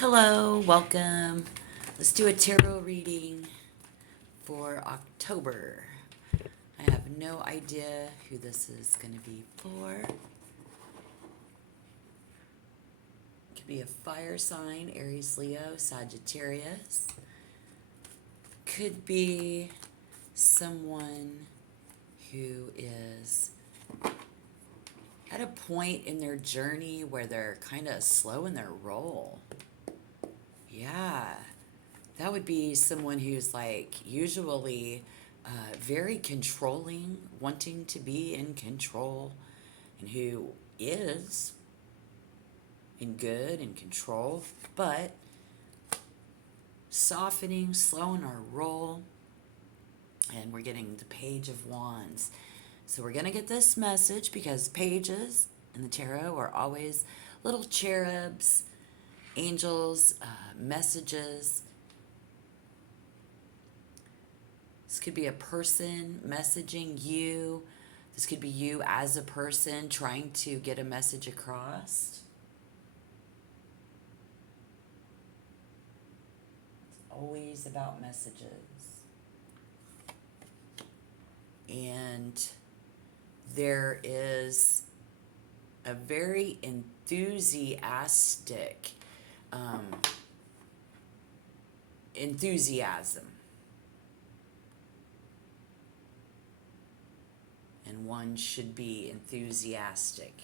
Hello, welcome. Let's do a tarot reading for October. I have no idea who this is going to be for. It could be a fire sign, Aries, Leo, Sagittarius. Could be someone who is at a point in their journey where they're kind of slow in their roll. Yeah, that would be someone who's like usually very controlling, wanting to be in control, and who is in good and control, but softening, slowing our roll. And we're getting the Page of Wands. So we're going to get this message because pages in the tarot are always little cherubs, angels, messages. This could be a person messaging you. This could be you as a person trying to get a message across. It's always about messages. And there is a very enthusiastic enthusiasm. And one should be enthusiastic.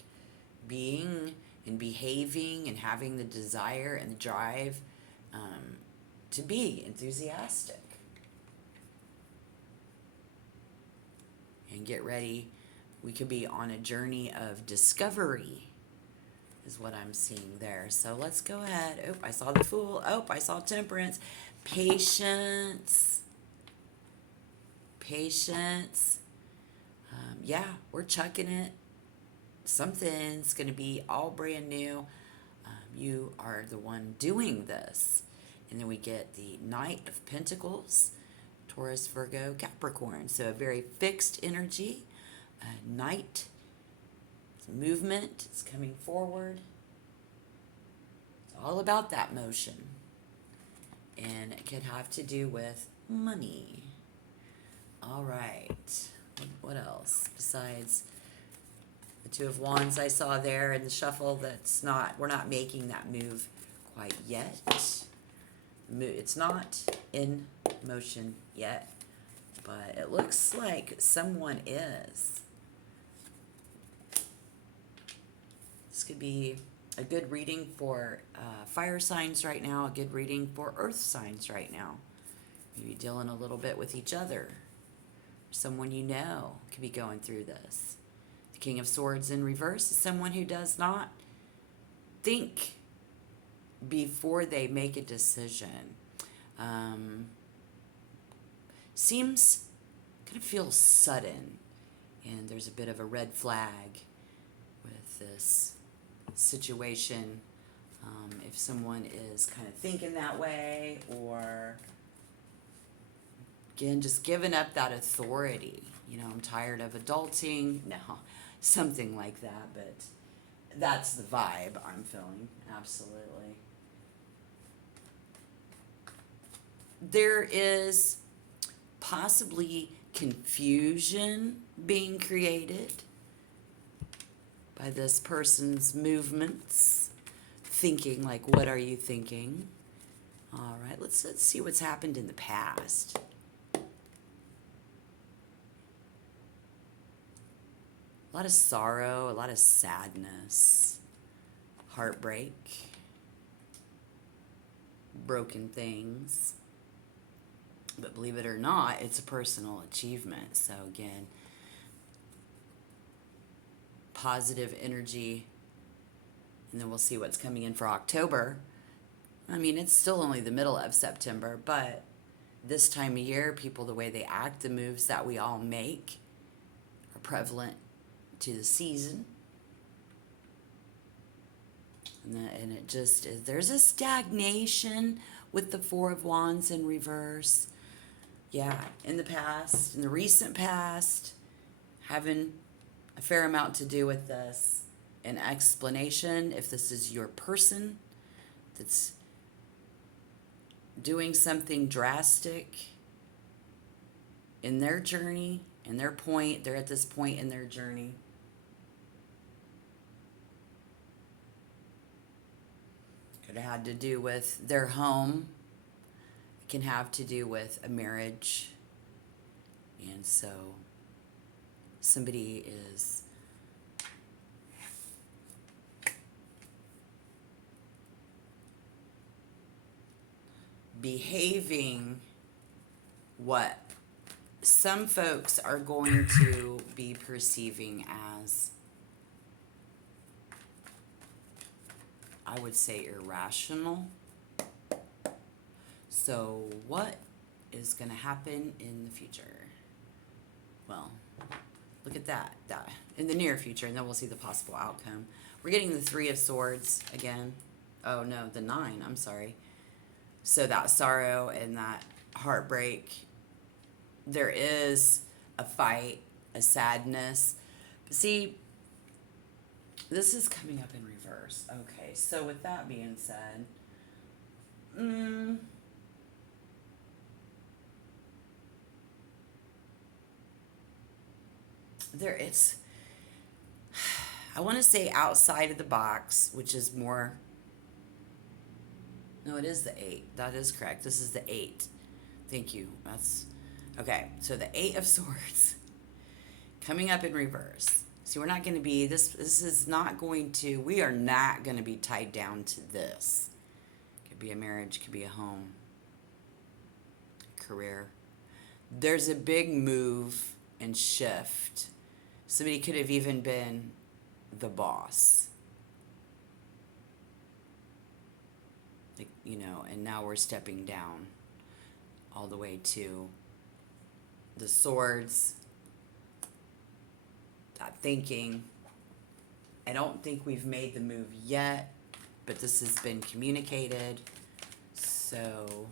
Being and behaving and having the desire and the drive to be enthusiastic. And get ready. We could be on a journey of discovery is what I'm seeing there. So let's go ahead. Oh, I saw the Fool. Oh, I saw Temperance. Patience. Patience. Yeah, we're chucking it. Something's going to be all brand new. You are the one doing this. And then we get the Knight of Pentacles, Taurus, Virgo, Capricorn. So a very fixed energy. Knight. It's movement. It's coming forward. It's all about that motion. And it could have to do with money. All right. What else besides the Two of Wands I saw there in the shuffle? We're not making that move quite yet. It's not in motion yet, but it looks like someone is. This could be a good reading for fire signs right now, a good reading for earth signs right now. Maybe dealing a little bit with each other. Someone you know could be going through this. The King of Swords in reverse is someone who does not think before they make a decision. Seems kind of feels sudden, and there's a bit of a red flag with this situation. If someone is kind of thinking that way, or again, just giving up that authority. You know, I'm tired of adulting. No, something like that, but that's the vibe I'm feeling. Absolutely. There is possibly confusion being created by this person's movements, thinking like, what are you thinking? All right, let's see what's happened in the past. A lot of sorrow, a lot of sadness, heartbreak, broken things. But believe it or not, it's a personal achievement. So again, positive energy. And then we'll see what's coming in for October. I mean, it's still only the middle of September, but this time of year, people, the way they act, the moves that we all make are prevalent to the season. And it just is, there's a stagnation with the Four of Wands in reverse. Yeah, in the past, in the recent past, having a fair amount to do with this. An explanation, if this is your person that's doing something drastic in their journey, in their point. They're at this point in their journey. Could have had to do with their home. It can have to do with a marriage. And so somebody is behaving what some folks are going to be perceiving as, I would say, irrational. So what is going to happen in the future? Well, look at that in the near future, and then we'll see the possible outcome. We're getting the Three of Swords again. Oh no, the Nine, I'm sorry. So that sorrow and that heartbreak, there is a fight, a sadness. See, this is coming up in reverse. Okay, so with that being said, it's, I want to say outside of the box, which is more, no, it is the 8. That is correct. This is the 8. Thank you. That's okay. So the 8 of Swords coming up in reverse. See, we're not going to be this is not going to, we are not going to be tied down to this. Could be a marriage, could be a home, career. There's a big move and shift. Somebody could have even been the boss. Like, you know, and now we're stepping down all the way to the Swords, that thinking. I don't think we've made the move yet, but this has been communicated. So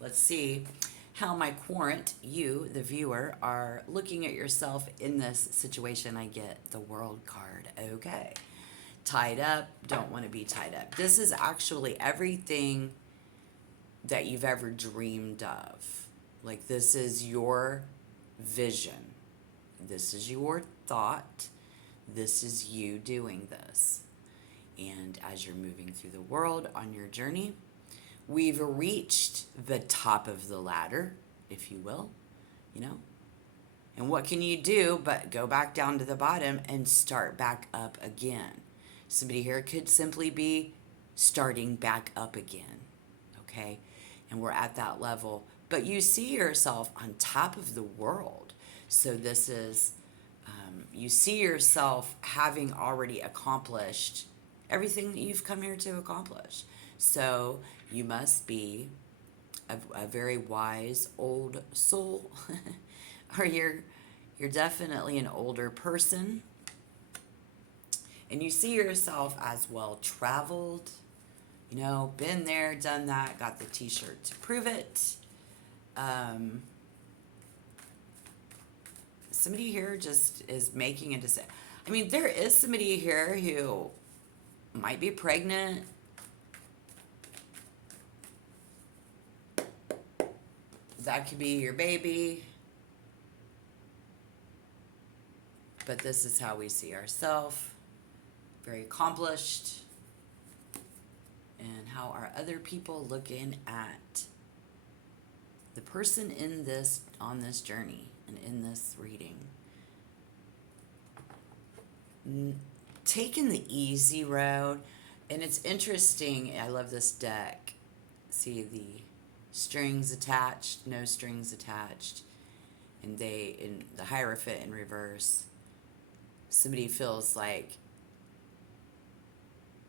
let's see how my querent, you, the viewer, are looking at yourself in this situation. I get the World card. Okay. Tied up, don't want to be tied up. This is actually everything that you've ever dreamed of. Like, this is your vision. This is your thought. This is you doing this. And as you're moving through the world on your journey, we've reached the top of the ladder, if you will, you know. And what can you do but go back down to the bottom and start back up again? Somebody here could simply be starting back up again, okay? And we're at that level. But you see yourself on top of the world. So this is, you see yourself having already accomplished everything that you've come here to accomplish. So you must be a very wise old soul, or you're definitely an older person. And you see yourself as well traveled, you know, been there, done that, got the t-shirt to prove it. Somebody here just is making a decision. I mean, there is somebody here who might be pregnant. That could be your baby. But this is how we see ourselves. Very accomplished. And how are other people looking at the person in this, on this journey and in this reading? Taking the easy road. And it's interesting. I love this deck. See the strings attached, no strings attached. And they, in the Hierophant in reverse, somebody feels like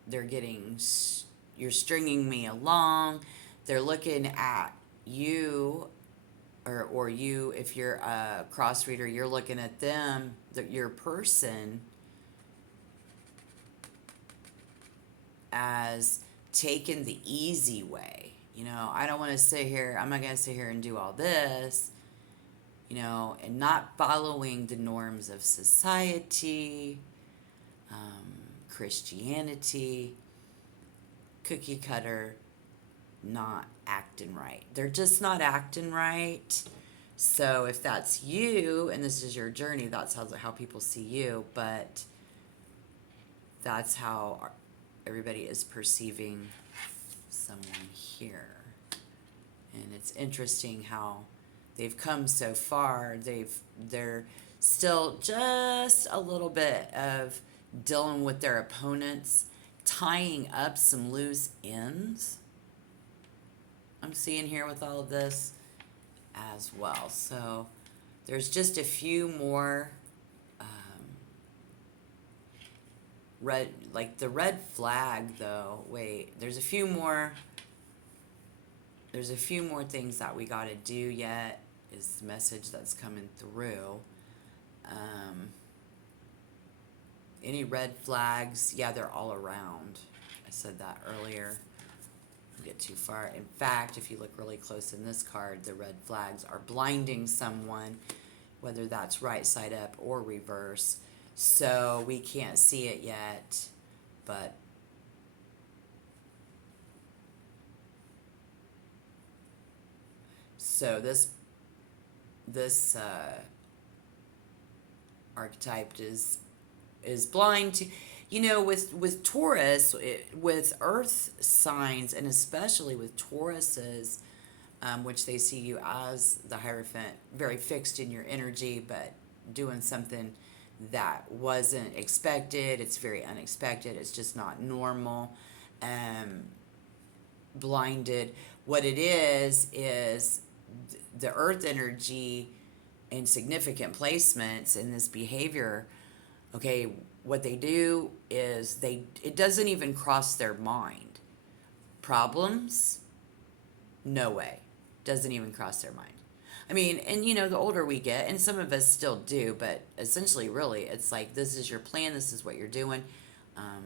they're getting, you're stringing me along. They're looking at you, or you, if you're a cross reader, you're looking at them, your person, as taking the easy way. You know, I don't want to sit here, I'm not going to sit here and do all this, you know, and not following the norms of society, Christianity, cookie cutter. not acting right. They're just not acting right. So if that's you and this is your journey, that's how people see you, but that's how everybody is perceiving someone here. And it's interesting how they've come so far. They're still just a little bit of dealing with their opponents, tying up some loose ends. I'm seeing here with all of this as well. So there's just a few more red, like the red flag though. Wait, there's a few more things that we got to do yet, is the message that's coming through. Any red flags? Yeah, they're all around. I said that earlier. Don't get too far. In fact, if you look really close in this card, the red flags are blinding someone, whether that's right side up or reverse. So we can't see it yet, but so this archetype is blind to, with Taurus, with earth signs, and especially with Tauruses, which they see you as the Hierophant, very fixed in your energy, but doing something that wasn't expected. It's very unexpected. It's just not normal. Blinded. What it is the earth energy in significant placements in this behavior. Okay, what they do is it doesn't even cross their mind. Problems? No way. Doesn't even cross their mind. I mean, and the older we get, and some of us still do, but essentially, really, it's like, this is your plan, this is what you're doing.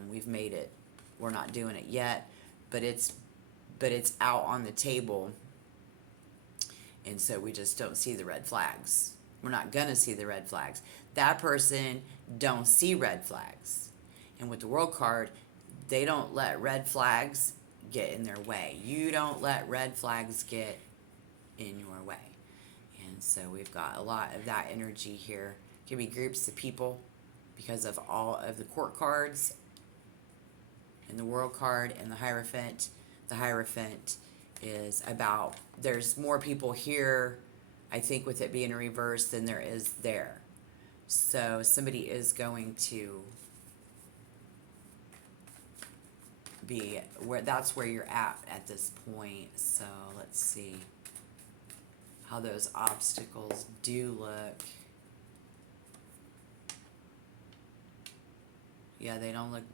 We've made it. We're not doing it yet, but it's out on the table, and so we just don't see the red flags. We're not gonna see the red flags. That person don't see red flags, and with the World card, they don't let red flags get in their way. You don't let red flags get in your way. And so we've got a lot of that energy here. It can be groups of people because of all of the court cards and the World card and the Hierophant. The Hierophant is about, there's more people here, I think, with it being a reverse than there is there. So somebody is going to be where, that's where you're at this point. So let's see how those obstacles do look. Yeah, they don't look,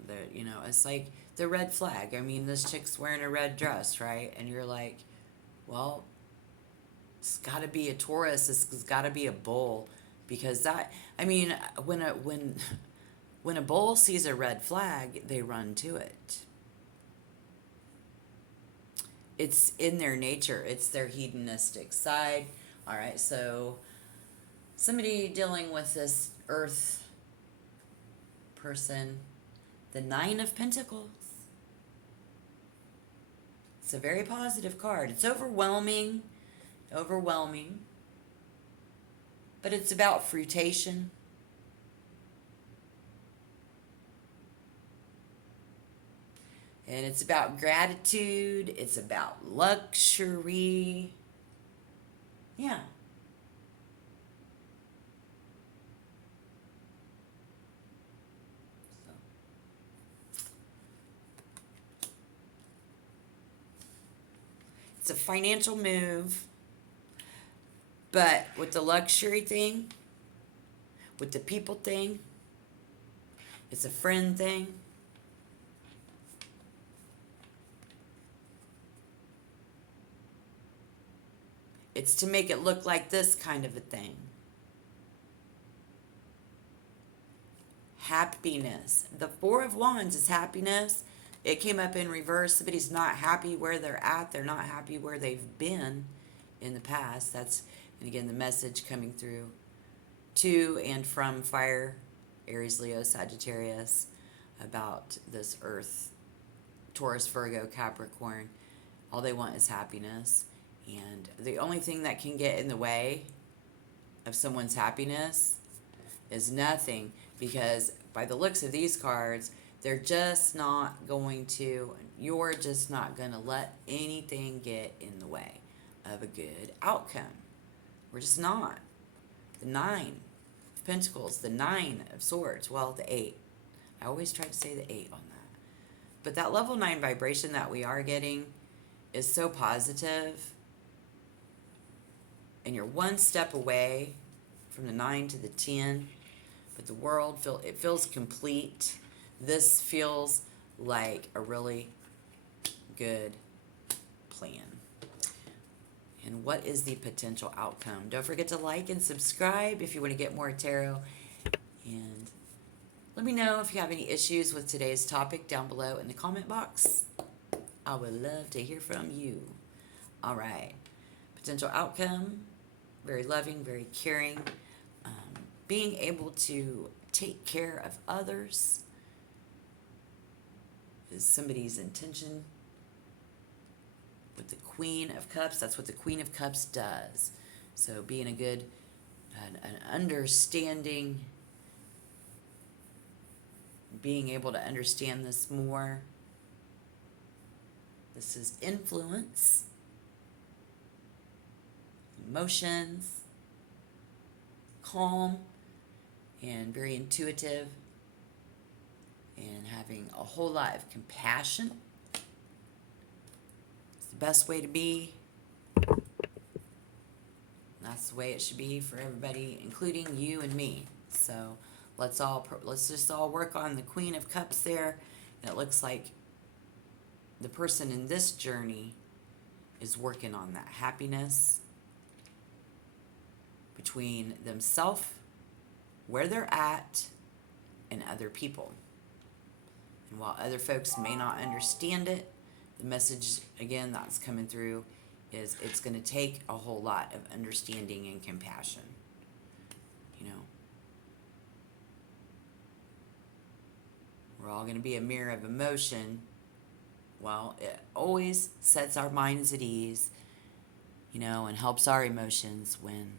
it's like the red flag. I mean, this chick's wearing a red dress, right? And you're like, well, it's got to be a Taurus. It's got to be a bull, because that, I mean, when a bull sees a red flag, they run to it. It's in their nature. It's their hedonistic side. All right, so somebody dealing with this earth person, the Nine of Pentacles. It's a very positive card. It's overwhelming, but it's about fruitation. And it's about gratitude. It's about luxury. Yeah. So. It's a financial move. But with the luxury thing, with the people thing, it's a friend thing. It's to make it look like this kind of a thing. Happiness. The Four of Wands is happiness. It came up in reverse. Somebody's not happy where they're at. They're not happy where they've been in the past. That's, and again, the message coming through to and from fire, Aries, Leo, Sagittarius, about this earth, Taurus, Virgo, Capricorn. All they want is happiness. And the only thing that can get in the way of someone's happiness is nothing, because by the looks of these cards, they're just not going to, you're just not going to let anything get in the way of a good outcome. We're just not. The Nine of Pentacles, the Nine of Swords, well, the Eight. I always try to say the Eight on that. But that level 9 vibration that we are getting is so positive, and you're one step away from the 9 to the 10, but the world feels complete. This feels like a really good plan. And what is the potential outcome? Don't forget to like and subscribe if you want to get more tarot. And let me know if you have any issues with today's topic down below in the comment box. I would love to hear from you. All right. Potential outcome, very loving, very caring. Being able to take care of others is somebody's intention. With the Queen of Cups, that's what the Queen of Cups does. So being a good, an understanding, being able to understand this more. This is influence, emotions, calm, and very intuitive, and having a whole lot of compassion. It's the best way to be. That's the way it should be for everybody, including you and me. So let's just all work on the Queen of Cups there. And it looks like the person in this journey is working on that happiness between themselves, where they're at, and other people. And while other folks may not understand it, the message, again, that's coming through is it's going to take a whole lot of understanding and compassion. You know, we're all going to be a mirror of emotion. Well, it always sets our minds at ease, you know, and helps our emotions when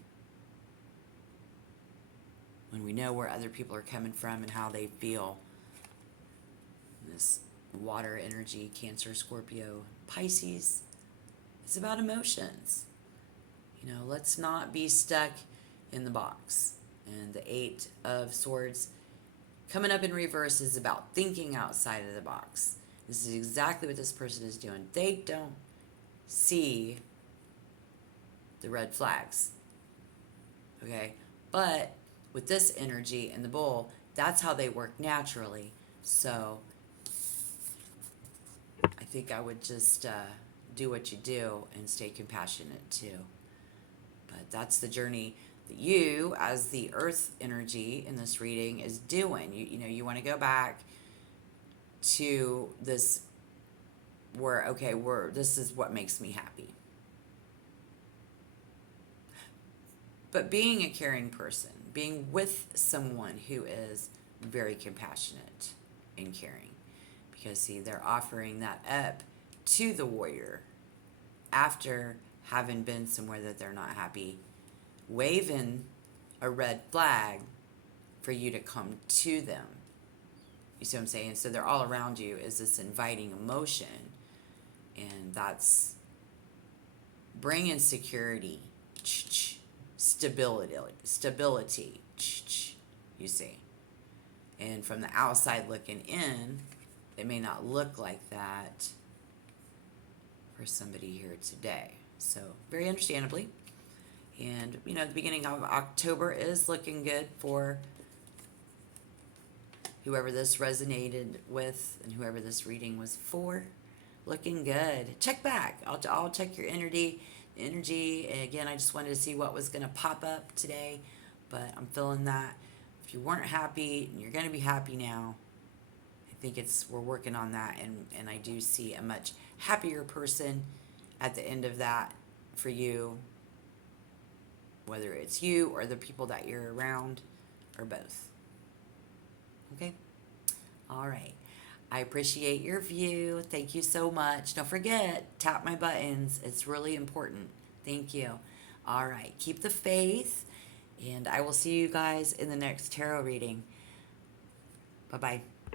we know where other people are coming from and how they feel. This water energy, Cancer, Scorpio, Pisces, it's about emotions. You know, let's not be stuck in the box. And the Eight of Swords coming up in reverse is about thinking outside of the box. This is exactly what this person is doing. They don't see the red flags. Okay? But with this energy and the Bull, that's how they work naturally. So I think I would just do what you do and stay compassionate too. But that's the journey that you, as the Earth energy in this reading, is doing. You know, you want to go back to this where, okay, this is what makes me happy. But being a caring person, being with someone who is very compassionate and caring. Because, see, they're offering that up to the warrior after having been somewhere that they're not happy, waving a red flag for you to come to them. You see what I'm saying? So they're all around you is this inviting emotion, and that's bringing security, stability, you see. And from the outside looking in, it may not look like that for somebody here today. So very understandably. And, you know, the beginning of October is looking good for whoever this resonated with and whoever this reading was for. Looking good. Check back. I'll check your energy. And again, I just wanted to see what was going to pop up today. But I'm feeling that if you weren't happy, you're going to be happy now. I think we're working on that. And I do see a much happier person at the end of that for you. Whether it's you or the people that you're around or both. Okay? All right. I appreciate your view. Thank you so much. Don't forget, tap my buttons. It's really important. Thank you. All right. Keep the faith. And I will see you guys in the next tarot reading. Bye bye.